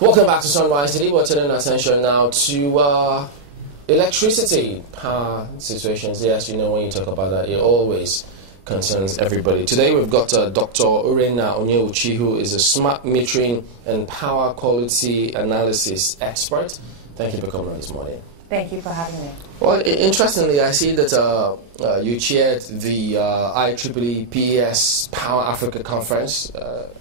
Welcome back to Sunrise Today. We're turning our attention now to electricity power situations. Yes, you know, when you talk about that, it always concerns everybody. Today we've got Dr. Urena Onyeuchi, who is a smart metering and power quality analysis expert. Thank you for coming on this morning. Thank you for having me. Well, interestingly, I see that you chaired the IEEE PES Power Africa Conference,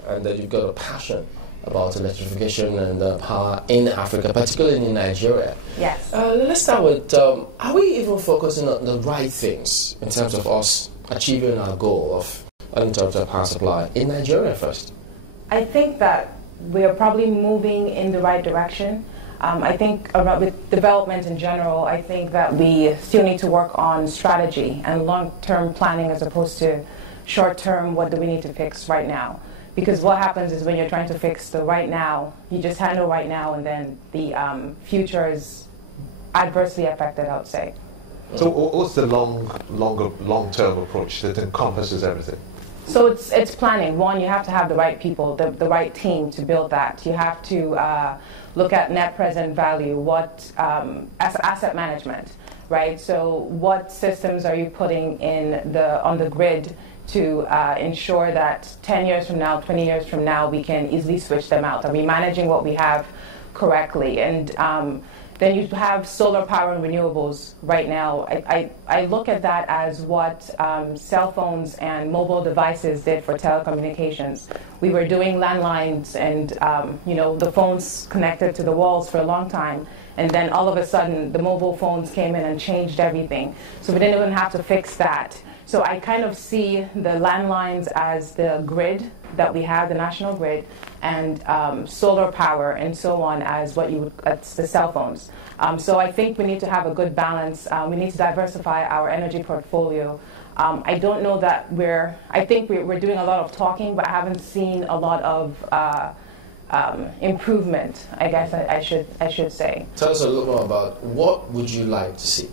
and that you've got a passion about electrification and power in Africa, particularly in Nigeria. Yes. Let's start with, are we even focusing on the right things in terms of us achieving our goal of uninterrupted power supply in Nigeria first? I think that we are probably moving in the right direction. I think with development in general, I think that we still need to work on strategy and long-term planning as opposed to short-term, what do we need to fix right now? Because what happens is when you're trying to fix the right now, you just handle right now, and then the future is adversely affected, I would say. So what's the long-term approach that encompasses everything? So it's planning. One, you have to have the right people, the right team to build that. You have to look at net present value, what asset management, right? So what systems are you putting on the grid to ensure that 10 years from now, 20 years from now, we can easily switch them out? Are we managing what we have correctly? And then you have solar power and renewables right now. I look at that as what cell phones and mobile devices did for telecommunications. We were doing landlines and the phones connected to the walls for a long time. And then all of a sudden, the mobile phones came in and changed everything. So we didn't even have to fix that. So I kind of see the landlines as the grid that we have, the national grid, and solar power and so on as that's the cell phones. So I think we need to have a good balance. We need to diversify our energy portfolio. I don't know that I think we're doing a lot of talking, but I haven't seen a lot of improvement, I guess I should say. Tell us a little more about what would you like to see?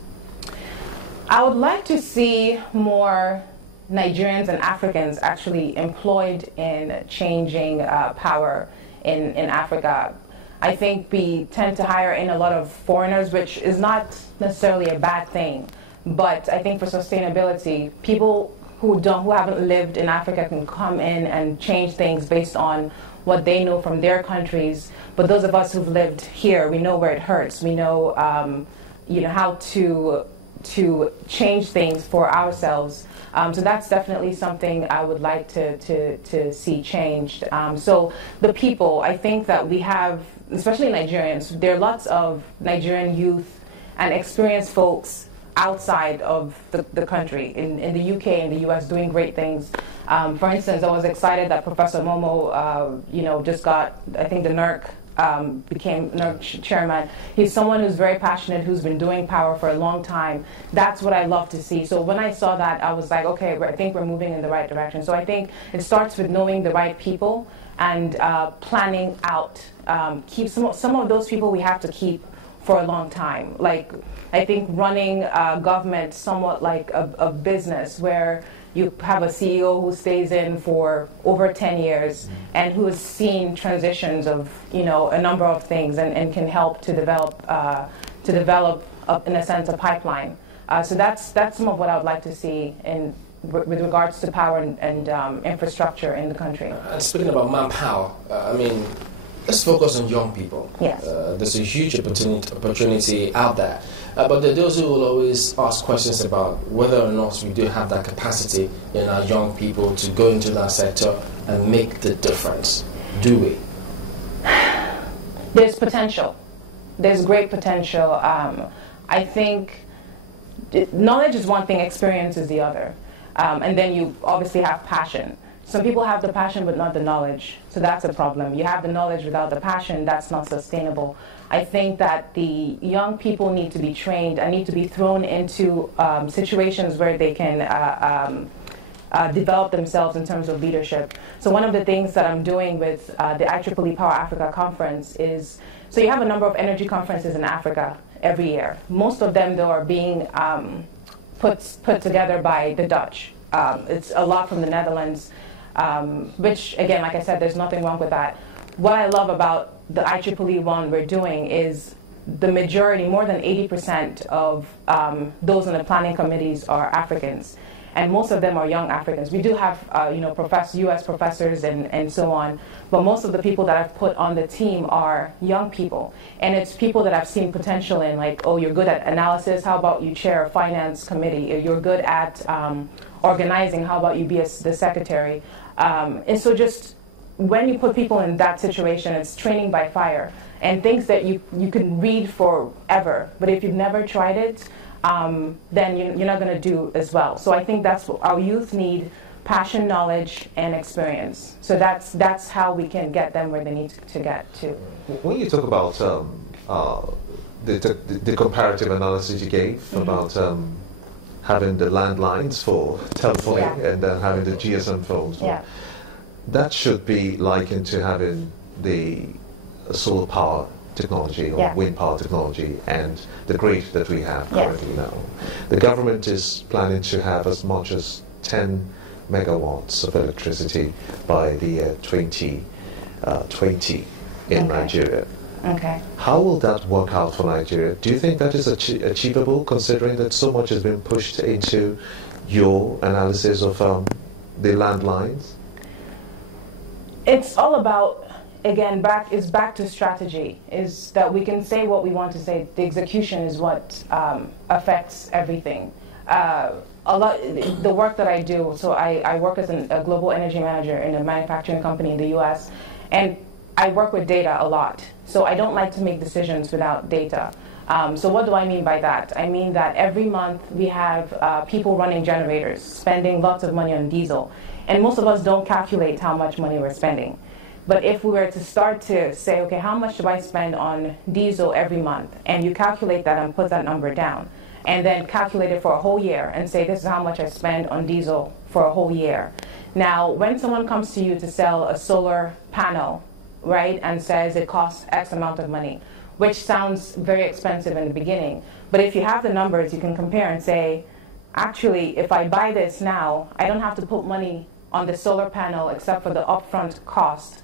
I would like to see more Nigerians and Africans actually employed in changing power in Africa. I think we tend to hire in a lot of foreigners, which is not necessarily a bad thing. But I think for sustainability, people who haven't lived in Africa can come in and change things based on what they know from their countries. But those of us who've lived here, we know where it hurts. We know, how to change things for ourselves. So that's definitely something I would like to see changed. So the people, I think that we have, especially Nigerians, there are lots of Nigerian youth and experienced folks outside of the country, in the UK and the US, doing great things. For instance, I was excited that Professor Momo, just got, I think, the NERC, became NERC chairman. He's someone who's very passionate, who's been doing power for a long time. That's what I love to see. So when I saw that, I was like, okay, I think we're moving in the right direction. So I think it starts with knowing the right people and planning out. Keep some of those people we have to keep for a long time. Like, I think running government somewhat like a business where you have a CEO who stays in for over 10 years and who has seen transitions of, a number of things and can help to develop, in a sense, a pipeline. So that's some of what I would like to see with regards to power and infrastructure in the country. Speaking about manpower, let's focus on young people. Yes. There's a huge opportunity out there. But there are those who will always ask questions about whether or not we do have that capacity in our young people to go into that sector and make the difference. Do we? There's potential. There's great potential. I think knowledge is one thing, experience is the other. And then you obviously have passion. Some people have the passion but not the knowledge, so that's a problem. You have the knowledge without the passion, that's not sustainable. I think that the young people need to be trained and need to be thrown into situations where they can develop themselves in terms of leadership. So one of the things that I'm doing with the IEEE Power Africa Conference is, so you have a number of energy conferences in Africa every year. Most of them, though, are being put together by the Dutch. It's a lot from the Netherlands. Which, again, like I said, there's nothing wrong with that. What I love about the IEEE one we're doing is the majority, more than 80% of those in the planning committees are Africans. And most of them are young Africans. We do have, U.S. professors and so on, but most of the people that I've put on the team are young people. And it's people that I've seen potential in, like, oh, you're good at analysis, how about you chair a finance committee? You're good at organizing, how about you be the secretary? And so just when you put people in that situation, it's training by fire. And things that you can read forever, but if you've never tried it, then you're not going to do as well. So I think that's what our youth need: passion, knowledge, and experience. So that's how we can get them where they need to get to. When you talk about the comparative analysis you gave about having the landlines for telephoning and then having the GSM phones, that should be likened to having the solar power technology or wind power technology and the grid that we have currently now. The government is planning to have as much as 10 megawatts of electricity by the year 2020 in Nigeria. Okay. How will that work out for Nigeria? Do you think that is achievable, considering that so much has been pushed into your analysis of the landlines? It's all about, again, back to strategy, is that we can say what we want to say. The execution is what affects everything. The work that I do, so I work as a global energy manager in a manufacturing company in the US, and I work with data a lot. So I don't like to make decisions without data. So what do I mean by that? I mean that every month we have people running generators, spending lots of money on diesel. And most of us don't calculate how much money we're spending. But if we were to start to say, okay, how much do I spend on diesel every month? And you calculate that and put that number down. And then calculate it for a whole year and say, this is how much I spend on diesel for a whole year. Now, when someone comes to you to sell a solar panel, right, and says it costs X amount of money, which sounds very expensive in the beginning. But if you have the numbers, you can compare and say, actually, if I buy this now, I don't have to put money on the solar panel except for the upfront cost.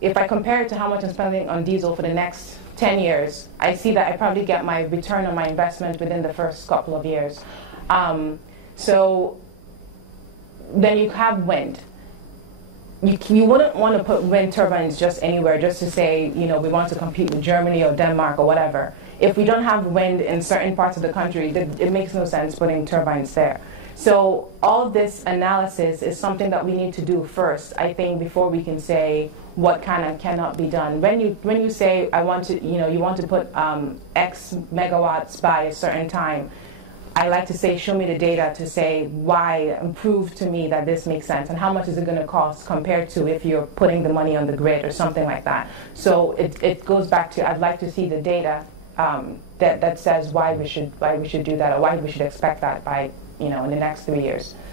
If I compare it to how much I'm spending on diesel for the next 10 years, I see that I probably get my return on my investment within the first couple of years. So then you have wind. You wouldn't want to put wind turbines just anywhere, just to say, we want to compete with Germany or Denmark or whatever. If we don't have wind in certain parts of the country, it makes no sense putting turbines there. So all this analysis is something that we need to do first, I think, before we can say what can and cannot be done. When you say you want to put X megawatts by a certain time, I like to say, show me the data to say why, and prove to me that this makes sense, and how much is it going to cost compared to if you're putting the money on the grid or something like that. So it goes back to, I'd like to see the data that says why we should do that, or why we should expect that by in the next 3 years.